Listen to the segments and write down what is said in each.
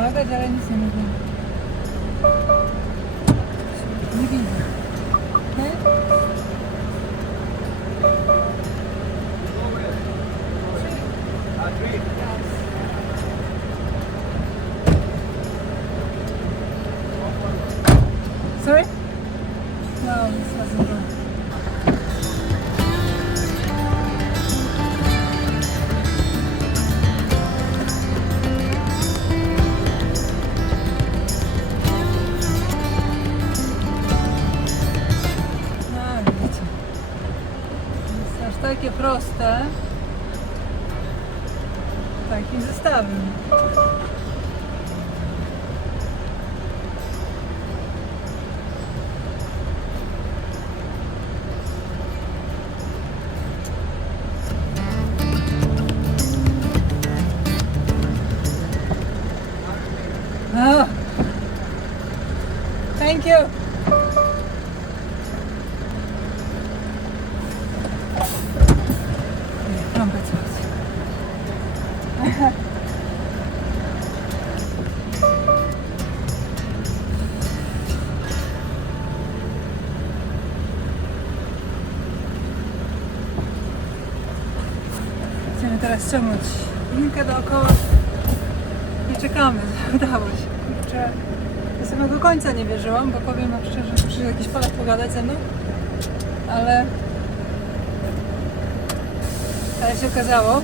zapytać, ale nic nie mówię. Nie takie proste. Takim zestawem. Teraz ściągnąć linkę dookoła i czekamy. Udało się. Kurczę, do samego końca nie wierzyłam, bo powiem wam szczerze, że przyszedł jakiś Polak pogadać ze mną, ale ale się okazało,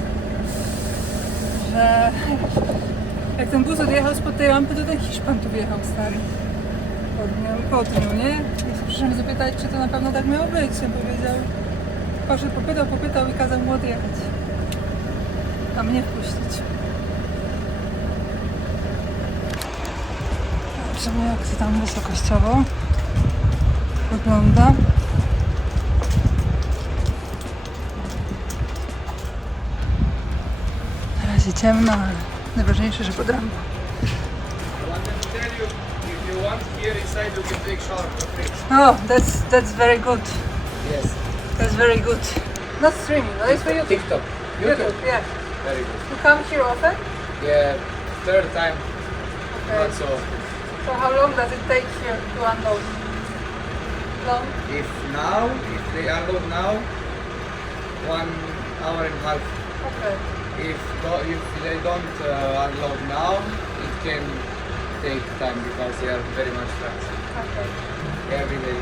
że jak ten bus odjechał spod tej lampy, to ten Hiszpan tu wjechał stary. Po dniu, po dniu nie? I przyszedłem zapytać, czy to na pewno tak miało być. On powiedział, poszedł, popytał, popytał i kazał mu odjechać. A mnie wpuścić. Zobaczymy jak to tam wysokościowo wygląda. Na razie ciemno, ale najważniejsze, że pod rampą. Oh, that's that's very good. Yes. That's very good. Not streaming, no, it's for YouTube. TikTok. YouTube, yeah. Very good. You come here often? Yeah, third time, Okay. not so. So how long does it take here to unload? Long? If now, if they unload now, one hour and a half. Okay. If if they don't uh, unload now, it can take time because they are very much trucks Okay. every day.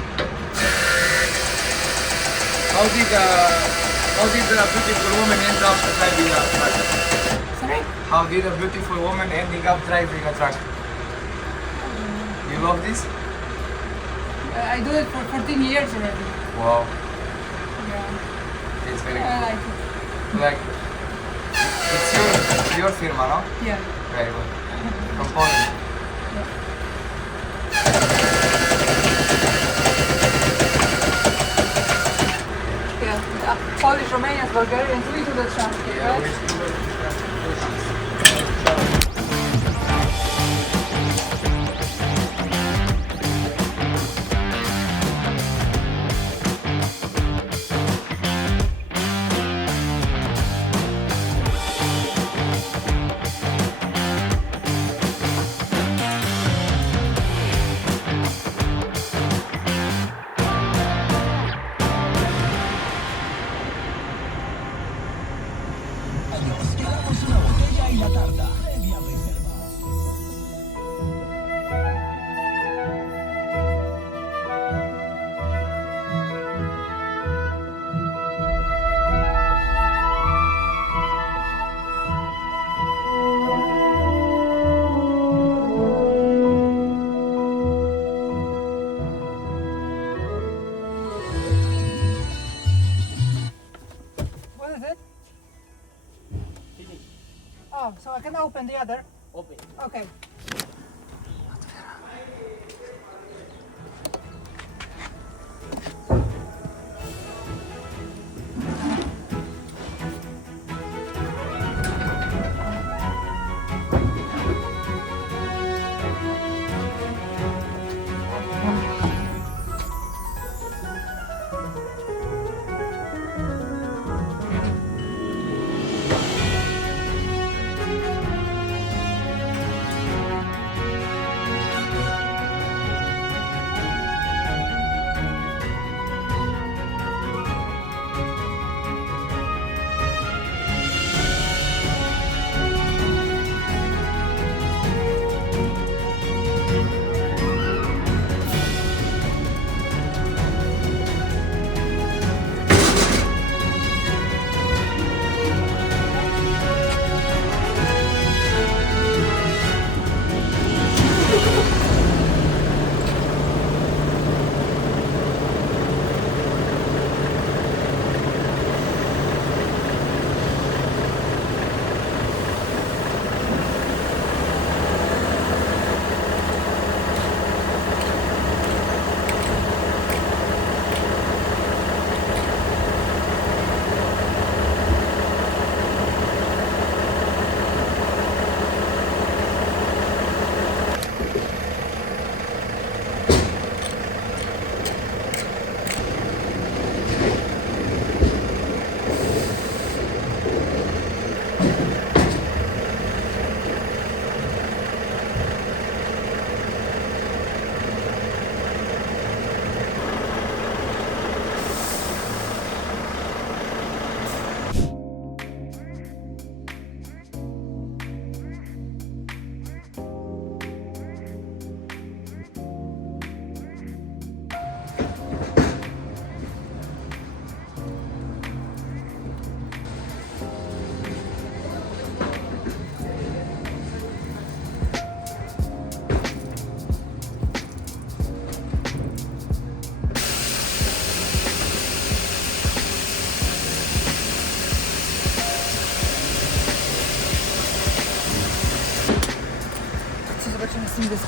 How did uh, how did a beautiful woman end up driving a truck? Sorry? How did a beautiful woman ending up driving a truck? You love this? Uh, I do it for 14 years already. Wow, Yeah. it's very I like it. Like, it's your, your firma, no? Yeah. Very good. From Poland. Polish, Romanians, Bulgarians, we do the transport, Yeah, right? we- What Oh, so I can open the other? Open. Okay.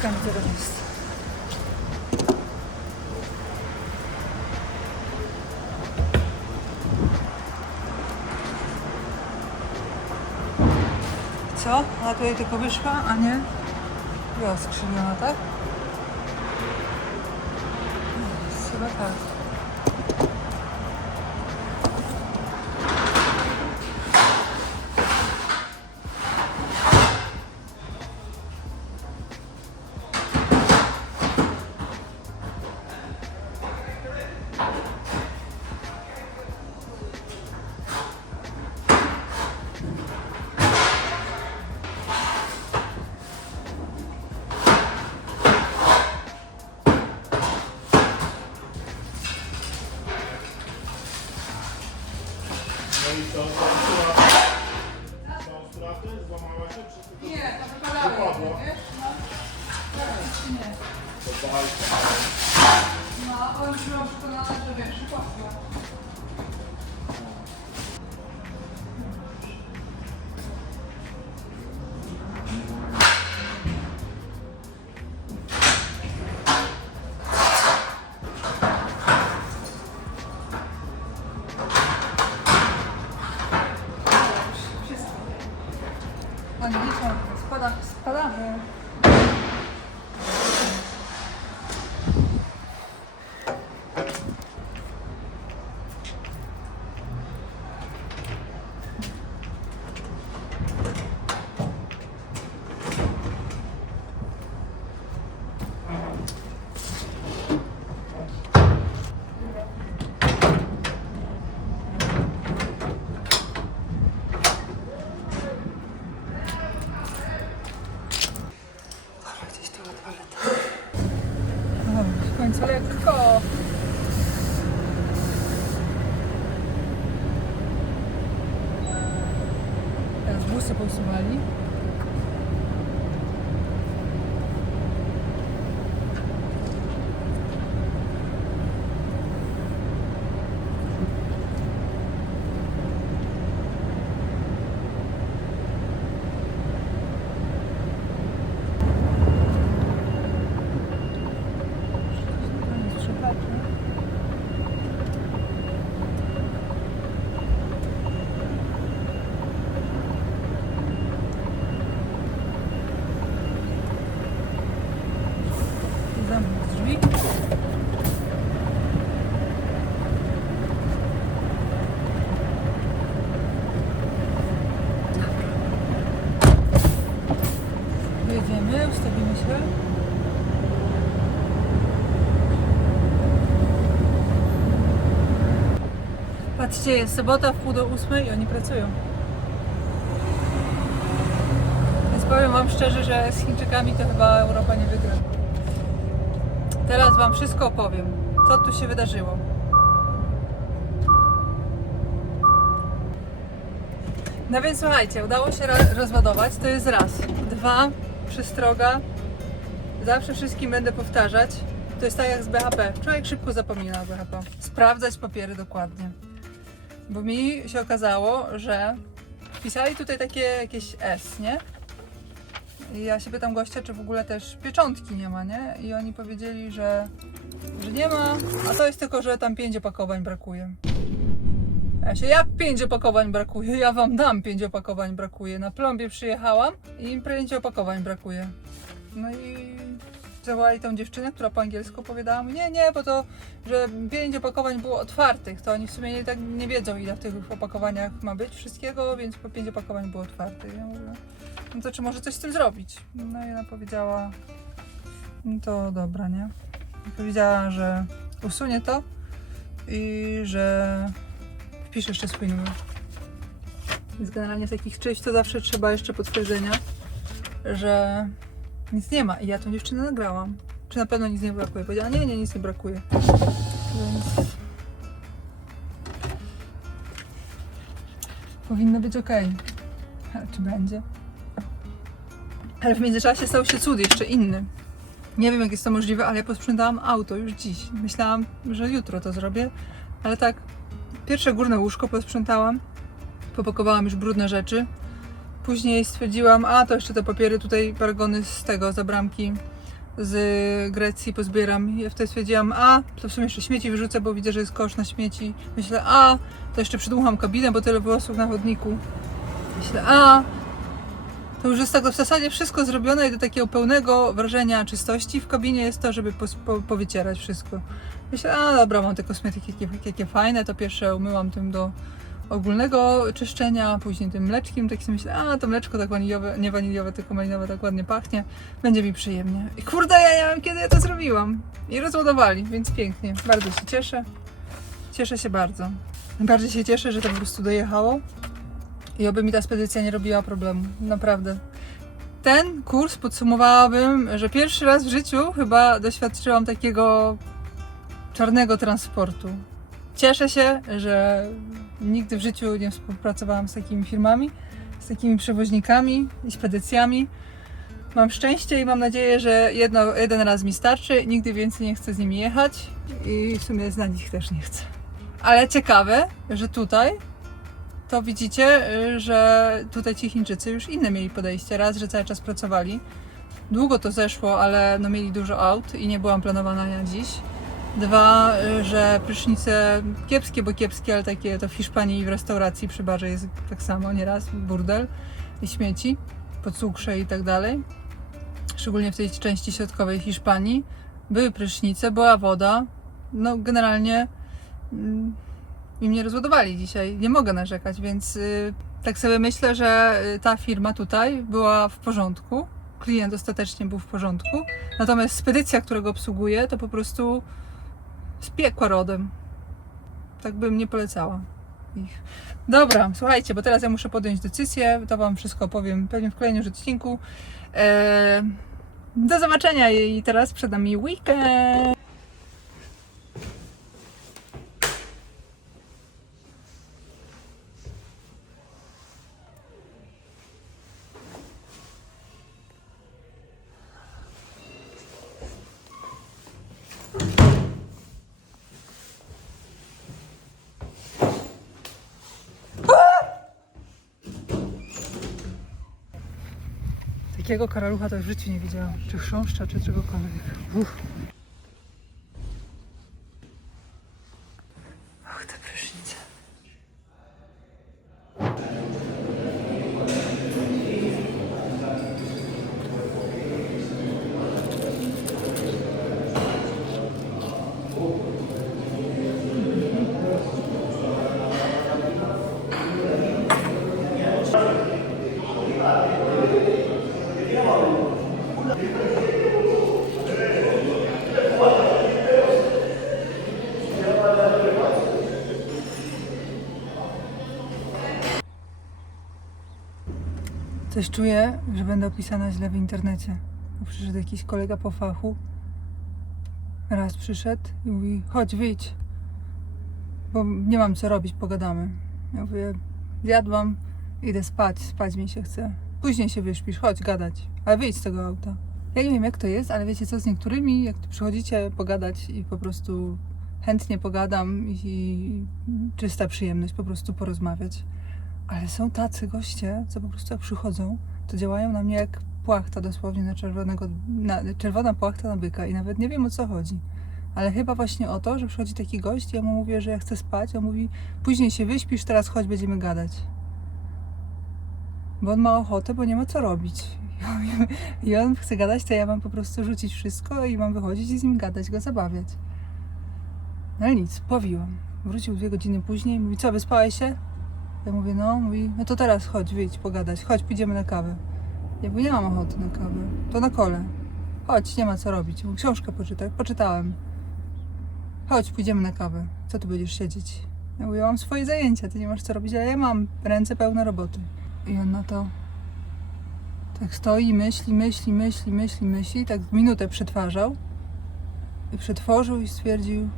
Co? Ona tutaj tylko wyszła, a nie była skrzywiona, tak? No, Chyba tak. No, on już była przekonana, że wiesz, poszła. Oni liczą, spada, spadamy. W końcu lekko. Teraz busy posuwali. Patrzcie, jest sobota w pół do ósmej i oni pracują. Więc powiem Wam szczerze, że z Chińczykami to chyba Europa nie wygra. Teraz Wam wszystko opowiem, co tu się wydarzyło. No więc słuchajcie, udało się ro- rozładować, to jest raz. Dwa, przystroga. Zawsze wszystkim będę powtarzać. To jest tak jak z BHP. Człowiek szybko zapomina o BHP. Sprawdzać papiery dokładnie. Bo mi się okazało, że wpisali tutaj takie jakieś S, nie? I ja się pytam gościa, czy w ogóle też pieczątki nie ma, nie? I oni powiedzieli, że, że nie ma, a to jest tylko, że tam pięć opakowań brakuje. Ja się, jak pięć opakowań brakuje? Ja wam dam pięć opakowań brakuje. Na plombie przyjechałam i im pięć opakowań brakuje. No i zawołali tą dziewczynę, która po angielsku powiedziała mi, nie, nie, bo to, że pięć opakowań było otwartych, to oni w sumie nie, tak nie wiedzą, ile w tych opakowaniach ma być wszystkiego, więc po pięć opakowań było otwartych. Ja mówię, no to czy może coś z tym zrobić? No i ona powiedziała, no to dobra, nie? Powiedziała, że usunie to i że wpisze jeszcze swój numer. Więc generalnie w takich czymś to zawsze trzeba jeszcze potwierdzenia, że nic nie ma. I ja tą dziewczynę nagrałam. Czy na pewno nic nie brakuje? Powiedziała, nie, nie, nic nie brakuje. Więc... Powinno być ok. Ale czy będzie? Ale w międzyczasie stał się cud jeszcze inny. Nie wiem, jak jest to możliwe, ale ja posprzątałam auto już dziś. Myślałam, że jutro to zrobię, ale tak, pierwsze górne łóżko posprzątałam, popakowałam już brudne rzeczy, Później stwierdziłam, a to jeszcze te papiery tutaj, paragony z tego, za bramki z Grecji pozbieram. I wtedy stwierdziłam, a to w sumie jeszcze śmieci wyrzucę, bo widzę, że jest kosz na śmieci. Myślę, a to jeszcze przydmucham kabinę, bo tyle włosów na chodniku. Myślę, a to już jest tak w zasadzie wszystko zrobione i do takiego pełnego wrażenia czystości w kabinie jest to, żeby pos- po, powycierać wszystko. Myślę, a dobra, mam te kosmetyki jakie, jakie fajne, to pierwsze umyłam tym do ogólnego czyszczenia, później tym mleczkiem, tak sobie myślę, a to mleczko tak waniliowe, nie waniliowe, tylko malinowe tak ładnie pachnie, będzie mi przyjemnie. I kurde, ja nie wiem kiedy ja to zrobiłam. I rozładowali, więc pięknie. Bardzo się cieszę. Cieszę się bardzo. Bardziej się cieszę, że to po prostu dojechało i oby mi ta spedycja nie robiła problemu. Naprawdę. Ten kurs podsumowałabym, że pierwszy raz w życiu chyba doświadczyłam takiego czarnego transportu. Cieszę się, że nigdy w życiu nie współpracowałam z takimi firmami, z takimi przewoźnikami i spedycjami. Mam szczęście i mam nadzieję, że jedno, jeden raz mi starczy. Nigdy więcej nie chcę z nimi jechać i w sumie z nich też nie chcę. Ale ciekawe, że tutaj to widzicie, że tutaj ci Chińczycy już inne mieli podejście. Raz, że cały czas pracowali. Długo to zeszło, ale no mieli dużo aut i nie byłam planowana na dziś. Dwa, że prysznice kiepskie, bo kiepskie, ale takie to w Hiszpanii i w restauracji przy barze jest tak samo nieraz, burdel i śmieci, pocukrze i tak dalej. Szczególnie w tej części środkowej Hiszpanii. Były prysznice, była woda. No generalnie mm, i mnie rozładowali dzisiaj. Nie mogę narzekać, więc y, tak sobie myślę, że y, ta firma tutaj była w porządku. Klient ostatecznie był w porządku. Natomiast spedycja, którego obsługuję, to po prostu z piekła rodem. Tak bym nie polecała ich. Dobra, słuchajcie, bo teraz ja muszę podjąć decyzję. To Wam wszystko opowiem pewnie w kolejnym odcinku. Eee, do zobaczenia i teraz przed nami weekend. Takiego karalucha to w życiu nie widziałam. Czy chrząszcza, czy czegokolwiek. Uff. Coś czuję, że będę opisana źle w internecie. Bo przyszedł jakiś kolega po fachu. Raz przyszedł i mówi, chodź wyjdź. Bo nie mam co robić, pogadamy. Ja mówię, zjadłam, idę spać, spać mi się chce. Później się wyśpisz, chodź gadać. Ale wyjdź z tego auta. Ja nie wiem jak to jest, ale wiecie co, z niektórymi, jak przychodzicie pogadać i po prostu chętnie pogadam i czysta przyjemność po prostu porozmawiać. Ale są tacy goście, co po prostu jak przychodzą, to działają na mnie jak płachta dosłownie na czerwonego, na, czerwona płachta na byka i nawet nie wiem o co chodzi. Ale chyba właśnie o to, że przychodzi taki gość, ja mu mówię, że ja chcę spać, a on mówi, później się wyśpisz, teraz chodź, będziemy gadać. Bo on ma ochotę, bo nie ma co robić. I on chce gadać, to ja mam po prostu rzucić wszystko i mam wychodzić i z nim gadać, go zabawiać. No ale nic, powiłam. Wrócił dwie godziny później, mówi, co, wyspałeś się? Ja mówię, no, mówi, no to teraz chodź, wyjdź, pogadać, chodź, pójdziemy na kawę. Ja mówię, nie mam ochoty na kawę, to na kole. Chodź, nie ma co robić. Mówi, Książkę poczytaj, poczytałem. Chodź, pójdziemy na kawę. Co tu będziesz siedzieć? Ja mówię, ja mam swoje zajęcia, ty nie masz co robić, ale ja mam ręce pełne roboty. I on na to tak stoi, myśli, myśli, myśli, myśli, myśli, tak minutę przetwarzał. I przetworzył i stwierdził,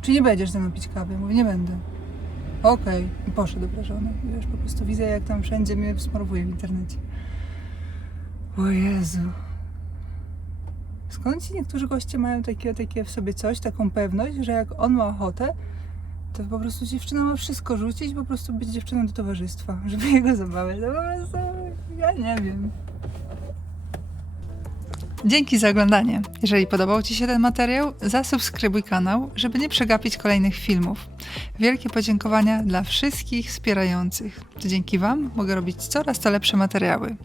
czy nie będziesz ze mną pić kawy? Mówię, nie będę. Okej. I poszedł do żony. I Wiesz, po prostu widzę, jak tam wszędzie mnie wsmarowuje w internecie. O Jezu. Skąd ci niektórzy goście mają takie, takie w sobie coś, taką pewność, że jak on ma ochotę, To po prostu dziewczyna ma wszystko rzucić, po prostu być dziewczyną do towarzystwa, żeby jego zabawiać. To po prostu, ja nie wiem. Dzięki za oglądanie. Jeżeli podobał Ci się ten materiał, zasubskrybuj kanał, żeby nie przegapić kolejnych filmów. Wielkie podziękowania dla wszystkich wspierających. To dzięki Wam mogę robić coraz to lepsze materiały.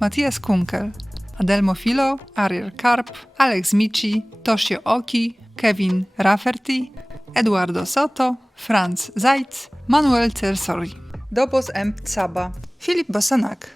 Matthias Kunkel, Adelmo Filo, Ariel Karp, Alex Mici, Toshio Oki, Kevin Rafferty, Eduardo Soto, Franz Zajc, Manuel Cersori, Dobos M. Tsaba, Filip Bosanak,